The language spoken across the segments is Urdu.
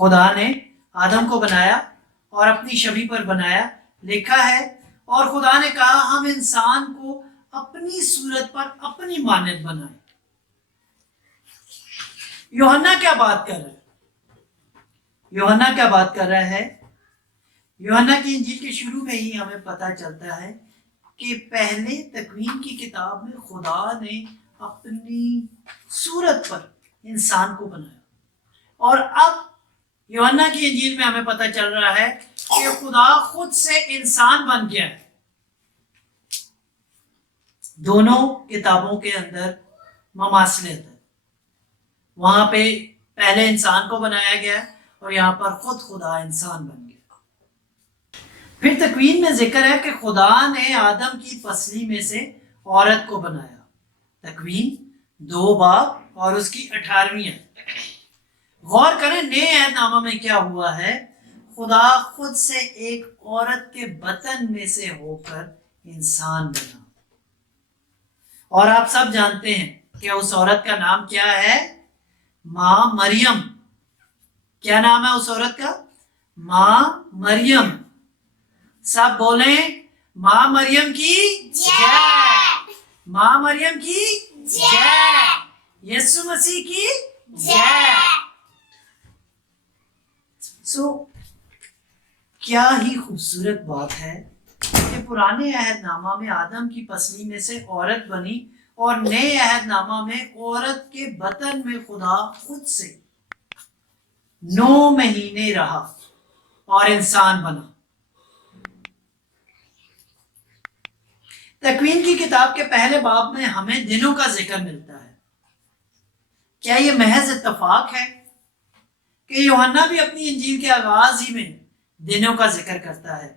خدا نے آدم کو بنایا اور اپنی شبیہ پر بنایا. لکھا ہے اور خدا نے کہا ہم انسان کو اپنی صورت پر اپنی مانند بنائیں. یوحنا کیا بات کر رہا ہے؟ یوحنا کیا بات کر رہا ہے؟ یوحنا کی انجیل کے شروع میں ہی ہمیں پتہ چلتا ہے کہ پہلے تکوین کی کتاب میں خدا نے اپنی صورت پر انسان کو بنایا، اور اب یوحنا کی انجیل میں ہمیں پتہ چل رہا ہے کہ خدا خود سے انسان بن گیا ہے. دونوں کتابوں کے اندر مماثلت ہے. وہاں پہ پہلے انسان کو بنایا گیا ہے اور یہاں پر خود خدا انسان بن گیا. پھر تکوین میں ذکر ہے کہ خدا نے آدم کی پسلی میں سے عورت کو بنایا. تکوین 2 باب اور اس کی 18ویں. غور کریں نئے عہد نامہ میں کیا ہوا ہے. خدا خود سے ایک عورت کے بطن میں سے ہو کر انسان بنا. اور آپ سب جانتے ہیں کہ اس عورت کا نام کیا ہے؟ ماں مریم. کیا نام ہے اس عورت کا؟ ماں مریم. سب بولیں ماں مریم کی جے. ماں مریم کی جے. یسوع مسیح کی جے. کیا ہی خوبصورت بات ہے کہ پرانے عہد نامہ میں آدم کی پسلی میں سے عورت بنی اور نئے عہد نامہ میں عورت کے بطن میں خدا خود سے 9 مہینے رہا اور انسان بنا. تکوین کی کتاب کے پہلے باب میں ہمیں دنوں کا ذکر ملتا ہے. کیا یہ محض اتفاق ہے کہ یوحنا بھی اپنی انجیل کے آغاز ہی میں دنوں کا ذکر کرتا ہے؟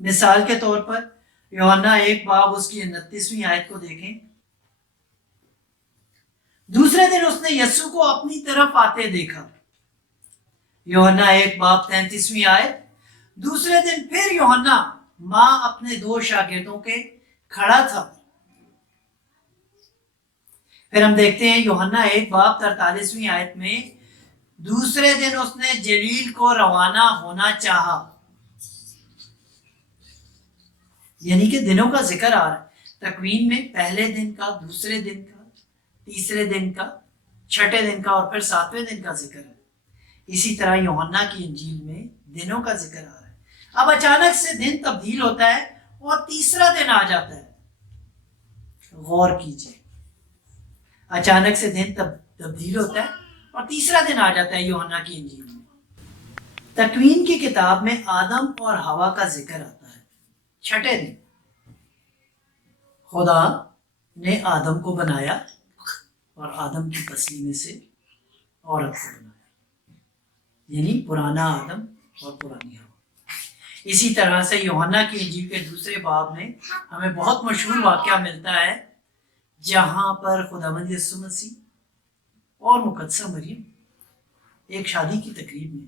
مثال کے طور پر یوحنا 1 باب اس کی 29ویں آیت کو دیکھیں. دوسرے دن اس نے یسوع کو اپنی طرف آتے دیکھا. یوحنا 1 باب 33ویں آیت. دوسرے دن پھر یوحنا ماں اپنے 2 شاگردوں کے کھڑا تھا. پھر ہم دیکھتے ہیں یوحنا 1 باب 43ویں آیت میں دوسرے دن اس نے جلیل کو روانہ ہونا چاہا. یعنی کہ دنوں کا ذکر آ رہا ہے. تکوین میں پہلے دن کا، دوسرے دن کا، تیسرے دن کا، چھٹے دن کا اور پھر 7ویں دن کا ذکر ہے. اسی طرح یوحنا کی انجیل میں دنوں کا ذکر آ رہا ہے. اب اچانک سے دن تبدیل ہوتا ہے اور تیسرا دن آ جاتا ہے. غور کیجیے، اچانک سے دن تبدیل ہوتا ہے اور تیسرا دن آ جاتا ہے یوحنا کی انجیل میں. تکوین کی کتاب میں آدم اور ہوا کا ذکر آتا ہے. چھٹے دن خدا نے آدم کو بنایا اور آدم کی پسلی میں سے عورت کو بنایا، یعنی پرانا آدم اور پرانی ہوا. اسی طرح سے یوحنا کی انجیل کے دوسرے باب میں ہمیں بہت مشہور واقعہ ملتا ہے جہاں پر خداوند یسوع مسیح اور مقدسہ مریم ایک شادی کی تقریب میں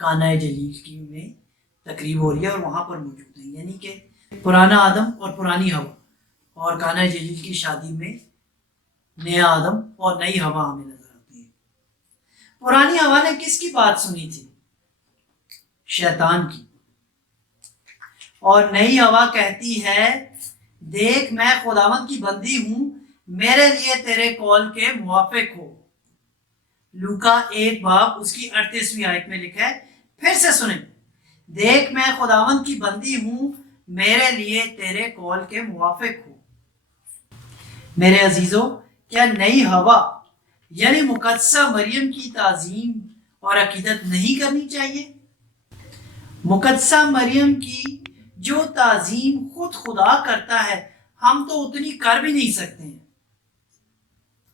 کانا جلیل کی میں تقریب ہو رہی ہے اور وہاں پر موجود ہیں. یعنی کہ پرانا آدم اور پرانی ہوا، اور کانا جلیل کی شادی میں نیا آدم اور نئی ہوا ہمیں نظر آتی ہے. پرانی ہوا نے کس کی بات سنی تھی؟ شیطان کی. اور نئی ہوا کہتی ہے دیکھ میں خداوند کی بندی ہوں، میرے لیے تیرے قول کے موافق ہو. لوکا 1 باب اس کی 38ویں آیت میں لکھا ہے. پھر سے سنیں، دیکھ میں خداوند کی بندی ہوں، میرے لیے تیرے قول کے موافق ہو. میرے عزیزو، کیا نئی ہوا یعنی مقدسہ مریم کی تعظیم اور عقیدت نہیں کرنی چاہیے؟ مقدسہ مریم کی جو تعظیم خود خدا کرتا ہے ہم تو اتنی کر بھی نہیں سکتے ہیں.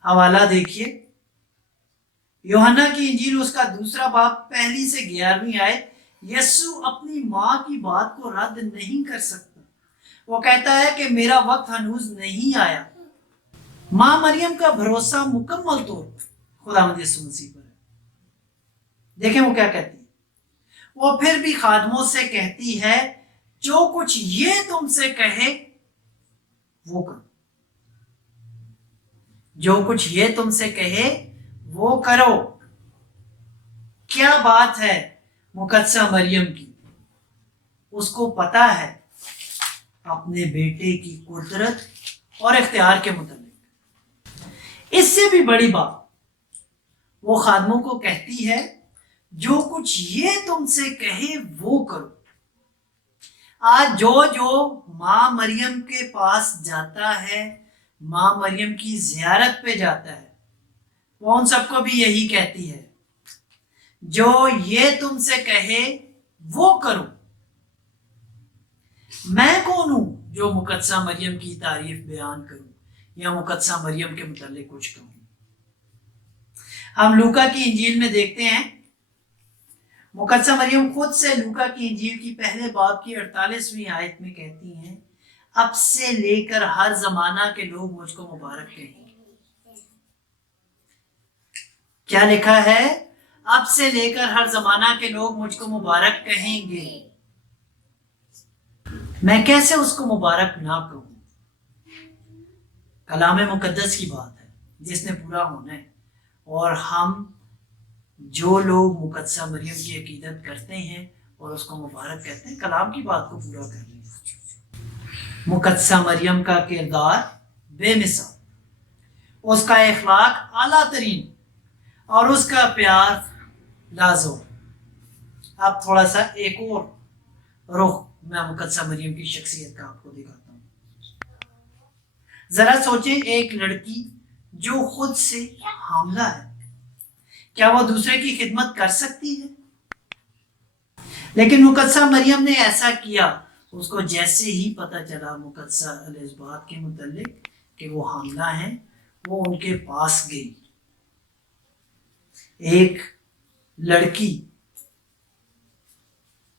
حوالہ دیکھیے، یوحنا کی انجیل اس کا 2 باب 1 سے 11ویں آیت. یسوع اپنی ماں کی بات کو رد نہیں کر سکتا. وہ کہتا ہے کہ میرا وقت ہنوز نہیں آیا. ماں مریم کا بھروسہ مکمل طور پر خداوند یسوع مسیح پر ہے. دیکھیں وہ کیا کہتی ہے. وہ پھر بھی خادموں سے کہتی ہے جو کچھ یہ تم سے کہے وہ کرو. جو کچھ یہ تم سے کہے وہ کرو. کیا بات ہے مقدسہ مریم کی، اس کو پتا ہے اپنے بیٹے کی قدرت اور اختیار کے متعلق۔ اس سے بھی بڑی بات وہ خادموں کو کہتی ہے، جو کچھ یہ تم سے کہے وہ کرو۔ آج جو ماں مریم کے پاس جاتا ہے، ماں مریم کی زیارت پہ جاتا ہے، وہ ان سب کو بھی یہی کہتی ہے، جو یہ تم سے کہے وہ کرو۔ میں کون ہوں جو مقدسہ مریم کی تعریف بیان کروں یا مقدسہ مریم کے متعلق کچھ کہوں؟ ہم لوکا کی انجیل میں دیکھتے ہیں، مقدسہ مریم خود سے لوکا کی انجیل کی پہلے باب کی 48ویں آیت میں کہتی ہیں، اب سے لے کر ہر زمانہ کے لوگ مجھ کو مبارک کہیں گے۔ کیا لکھا ہے؟ اب سے لے کر ہر زمانہ کے لوگ مجھ کو مبارک کہیں گے۔ میں کیسے اس کو مبارک نہ کہوں؟ کلام مقدس کی بات ہے جس نے پورا ہونا ہے، اور ہم جو لوگ مقدسہ مریم کی عقیدت کرتے ہیں اور اس کو مبارک کہتے ہیں، کلام کی بات کو پورا کر رہے ہیں۔ مقدسہ مریم کا کردار بے مثال، اس کا اخلاق اعلیٰ ترین، اور اس کا پیار لازوال۔ اب تھوڑا سا ایک اور رخ میں مقدسہ مریم کی شخصیت کا آپ کو دکھاتا ہوں۔ ذرا سوچیں، ایک لڑکی جو خود سے حاملہ ہے، کیا وہ دوسرے کی خدمت کر سکتی ہے؟ لیکن مقدسہ مریم نے ایسا کیا۔ اس کو جیسے ہی پتہ چلا مقدسہ الزبات کے متعلق کہ وہ حاملہ ہیں، وہ ان کے پاس گئی۔ ایک لڑکی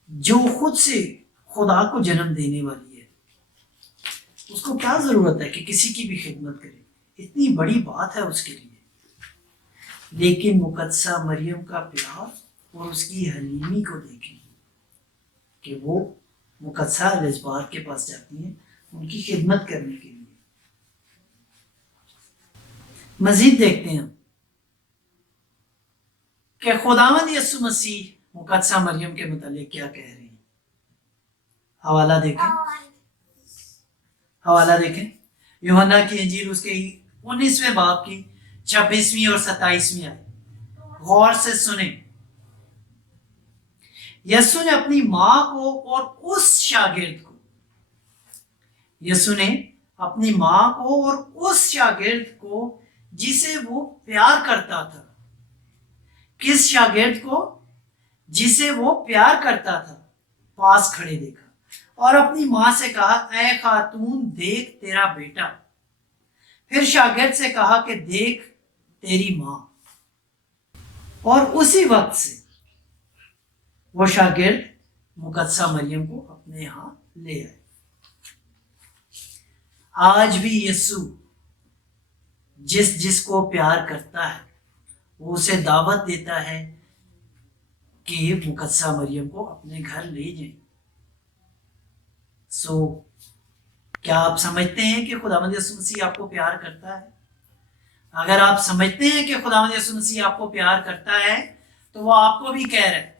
جو خود سے خدا کو جنم دینے والی ہے، اس کو کیا ضرورت ہے کہ کسی کی بھی خدمت کرے؟ اتنی بڑی بات ہے اس کے لیے۔ لیکن مقدسہ مریم کا پیار اور اس کی حلیمی کو دیکھیں کہ وہ مقدسہ الزبات کے پاس جاتی ہیں ان کی خدمت کرنے کے لیے۔ مزید دیکھتے ہیں کہ خداوند یسوع مسیح مقدسہ مریم کے متعلق کیا کہہ رہے ہیں۔ حوالہ دیکھیں یوحنا کی انجیل اس کے 19ویں باب کی 26ویں اور 27ویں آیت، غور سے سنیں۔ یسوع نے اپنی ماں کو اور اس شاگرد کو جسے وہ پیار کرتا تھا، کس شاگرد کو؟ جسے وہ پیار کرتا تھا، پاس کھڑے دیکھا اور اپنی ماں سے کہا، اے خاتون دیکھ تیرا بیٹا۔ پھر شاگرد سے کہا کہ دیکھ تیری ماں۔ اور اسی وقت سے وہ شاگرد مقدسہ مریم کو اپنے ہاں لے آئے۔ آج بھی یسوع جس کو پیار کرتا ہے وہ اسے دعوت دیتا ہے کہ مقدسہ مریم کو اپنے گھر لے جائیں۔ کیا آپ سمجھتے ہیں کہ خداوند یسوع مسیح آپ کو پیار کرتا ہے؟ اگر آپ سمجھتے ہیں کہ خداوند یسوع مسیح آپ کو پیار کرتا ہے تو وہ آپ کو بھی کہہ رہا ہے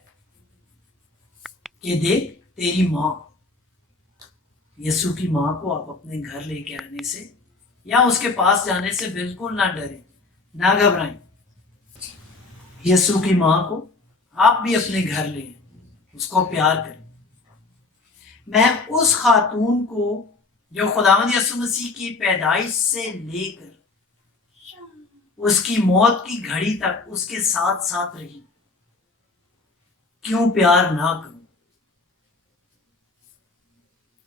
کہ دیکھ تیری ماں۔ یسوع کی ماں کو آپ اپنے گھر لے کے آنے سے یا اس کے پاس جانے سے بالکل نہ ڈریں، نہ گھبرائیں۔ یسوع کی ماں کو آپ بھی اپنے گھر لیں، اس کو پیار کریں۔ میں اس خاتون کو جو خداوند یسوع مسیح کی پیدائش سے لے کر اس کی موت کی گھڑی تک اس کے ساتھ ساتھ رہی، کیوں پیار نہ کروں؟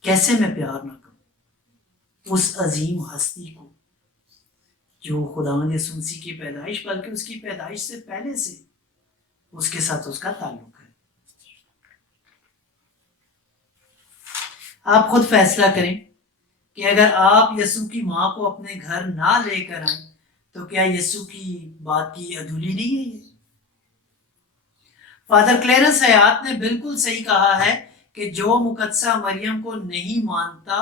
کیسے میں پیار نہ کروں اس عظیم ہستی کو جو خداوند یسوع مسیح کی پیدائش، بلکہ اس کی پیدائش سے پہلے سے اس کے ساتھ اس کا تعلق ہے۔ آپ خود فیصلہ کریں کہ اگر آپ یسوع کی ماں کو اپنے گھر نہ لے کر آئیں تو کیا یسوع کی بات کی عدولی نہیں ہے یہ؟ فادر کلیرنس حیات نے بالکل صحیح کہا ہے کہ جو مقدسہ مریم کو نہیں مانتا،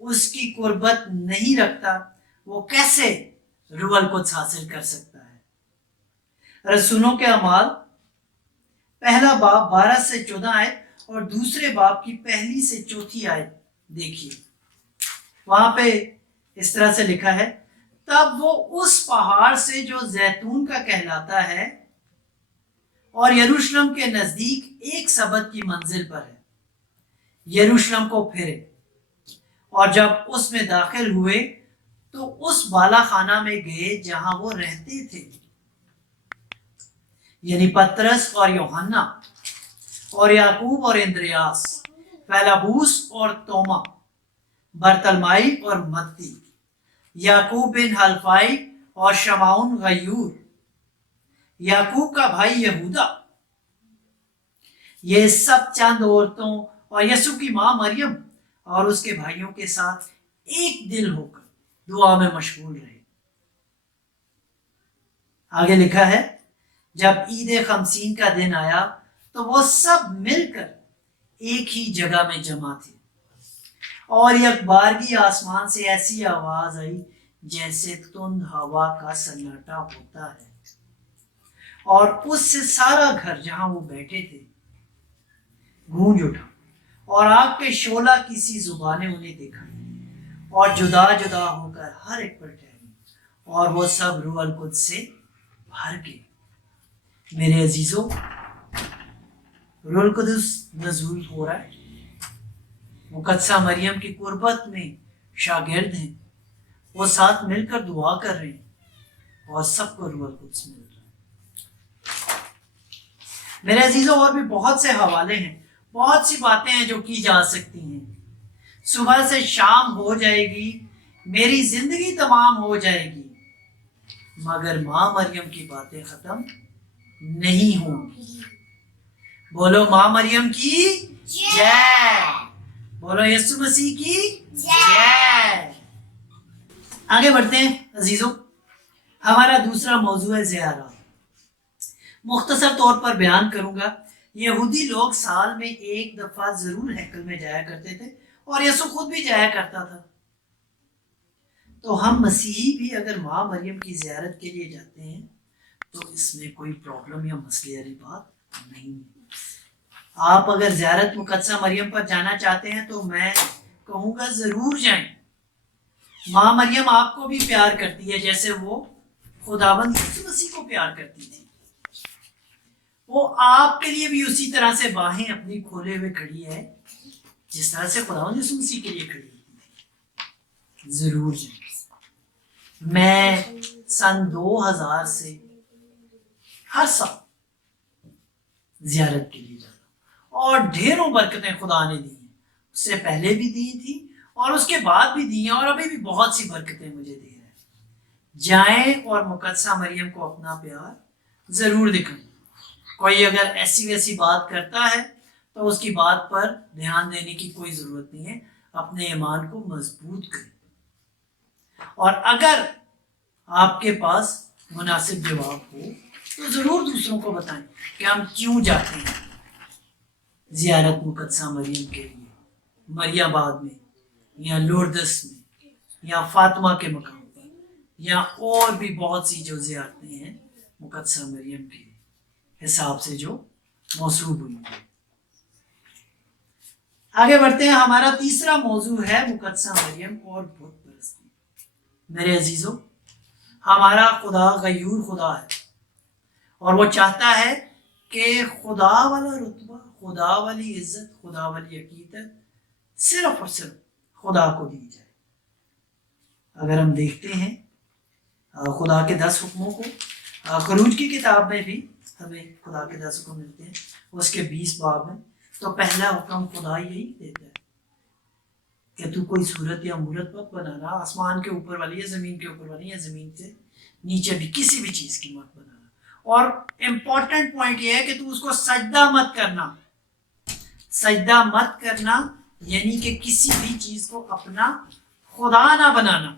اس کی قربت نہیں رکھتا، وہ کیسے روح القدس حاصل کر سکتا ہے؟ رسولوں کے اعمال پہلا باب 12 سے 14 آیت اور دوسرے باب کی 1 سے 4 آیت دیکھیے. وہاں پہ اس طرح سے لکھا ہے، تب وہ اس پہاڑ سے جو زیتون کا کہلاتا ہے اور یروشلم کے نزدیک ایک سبت کی منزل پر ہے، یروشلم کو پھرے، اور جب اس میں داخل ہوئے تو اس بالا خانہ میں گئے جہاں وہ رہتے تھے، یعنی پترس اور یوحنا اور یعقوب اور اندریاس، فیلبوس اور توما، برتلمائی اور متی، یعقوب بن حلفائی اور شمعون غیور، یعقوب کا بھائی یہودا. یہ سب چند عورتوں اور یسوع کی ماں مریم اور اس کے بھائیوں کے ساتھ ایک دل ہو کر دعا میں مشغول رہے. آگے لکھا ہے، جب عید خمسین کا دن آیا تو وہ سب مل کر ایک ہی جگہ میں جمع تھے، اور یک بارگی آسمان سے ایسی آواز آئی جیسے تند ہوا کا سناٹا ہوتا ہے، اور اس سے سارا گھر جہاں وہ بیٹھے تھے گونج اٹھا، اور آگ کے شعلہ کی سی زبانیں انہیں دکھائی اور جدا جدا ہو کر ہر ایک پر ٹھہری، اور وہ سب روح القدس سے بھر گئے. میرے عزیزوں، روح القدس نزول ہو رہا ہے، مقدسہ مریم کی قربت میں شاگرد ہیں، وہ ساتھ مل کر دعا کر رہے ہیں اور سب کو روح القدس مل رہا ہے. میرے عزیزوں، اور بھی بہت سے حوالے ہیں، بہت سی باتیں ہیں جو کی جا سکتی ہیں. صبح سے شام ہو جائے گی، میری زندگی تمام ہو جائے گی، مگر ماں مریم کی باتیں ختم نہیں ہوں گی. بولو ماں مریم کی جے، بولو یسوع مسیح کی جے. آگے بڑھتے ہیں عزیزوں. ہمارا دوسرا موضوع ہے زیارات. مختصر طور پر بیان کروں گا. یہودی لوگ سال میں ایک دفعہ ضرور ہیکل میں جایا کرتے تھے، اور یسوع خود بھی جایا کرتا تھا. تو ہم مسیحی بھی اگر ماں مریم کی زیارت کے لیے جاتے ہیں تو اس میں کوئی پرابلم یا مسئلے والی بات نہیں ہے. آپ اگر زیارت مقدسہ مریم پر جانا چاہتے ہیں تو میں کہوں گا ضرور جائیں. ماں مریم آپ کو بھی پیار کرتی ہے جیسے وہ خداوند یسوع مسیح کو پیار کرتی تھی. وہ آپ کے لیے بھی اسی طرح سے باہیں اپنی کھولے ہوئے کھڑی ہے جس طرح سے خداوند یسوع مسیح کے لیے کھڑی تھی. ضرور جائیں. میں سن 2000 سے ہر سال زیارت کے لیے جاتا ہوں، اور ڈھیروں برکتیں خدا نے دی ہیں. اس سے پہلے بھی دی تھی اور اس کے بعد بھی دی ہیں، اور ابھی بھی بہت سی برکتیں مجھے دے رہے ہیں. جائیں اور مقدسہ مریم کو اپنا پیار ضرور دکھائیں. کوئی اگر ایسی ویسی بات کرتا ہے تو اس کی بات پر دھیان دینے کی کوئی ضرورت نہیں ہے. اپنے ایمان کو مضبوط کریں، اور اگر آپ کے پاس مناسب جواب ہو تو ضرور دوسروں کو بتائیں کہ ہم کیوں جاتے ہیں زیارت مقدسہ مریم کے لیے. مریم آباد میں یا لوردس میں یا فاطمہ کے مقام پر یا اور بھی بہت سی جو زیارتیں ہیں مقدسہ مریم کے حساب سے جو موصوب ہوئی ہیں. آگے بڑھتے ہیں. ہمارا تیسرا موضوع ہے مقدسہ مریم اور بت پرستی. میرے عزیزوں، ہمارا خدا غیور خدا ہے، اور وہ چاہتا ہے کہ خدا والا رتبہ، خدا والی عزت، خدا والی عقیدت صرف اور صرف خدا کو دی جائے. اگر ہم دیکھتے ہیں خدا کے 10 حکموں کو، خروج کی کتاب میں بھی ہمیں خدا کے 10 حکم ملتے ہیں، اس کے 20 باب ہیں. تو پہلا حکم خدا یہی دیتا ہے کہ تو کوئی صورت یا مورت مت بنانا، آسمان کے اوپر والی یا زمین کے اوپر والی یا زمین سے نیچے بھی کسی بھی چیز کی مت بنانا. اور امپورٹنٹ پوائنٹ یہ ہے کہ تو اس کو سجدہ مت کرنا. سجدہ مت کرنا یعنی کہ کسی بھی چیز کو اپنا خدا نہ بنانا.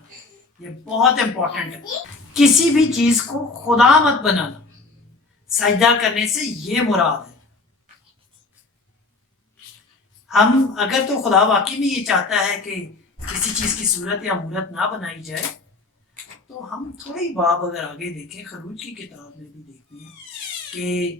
یہ بہت امپورٹنٹ ہے. کسی بھی چیز کو خدا مت بنانا. سجدہ کرنے سے یہ مراد ہے. ہم اگر تو خدا واقعی میں یہ چاہتا ہے کہ کسی چیز کی صورت یا مورت نہ بنائی جائے تو ہم تھوڑی باب اگر آگے دیکھیں، خروج کی کتاب میں بھی دیکھتے ہیں کہ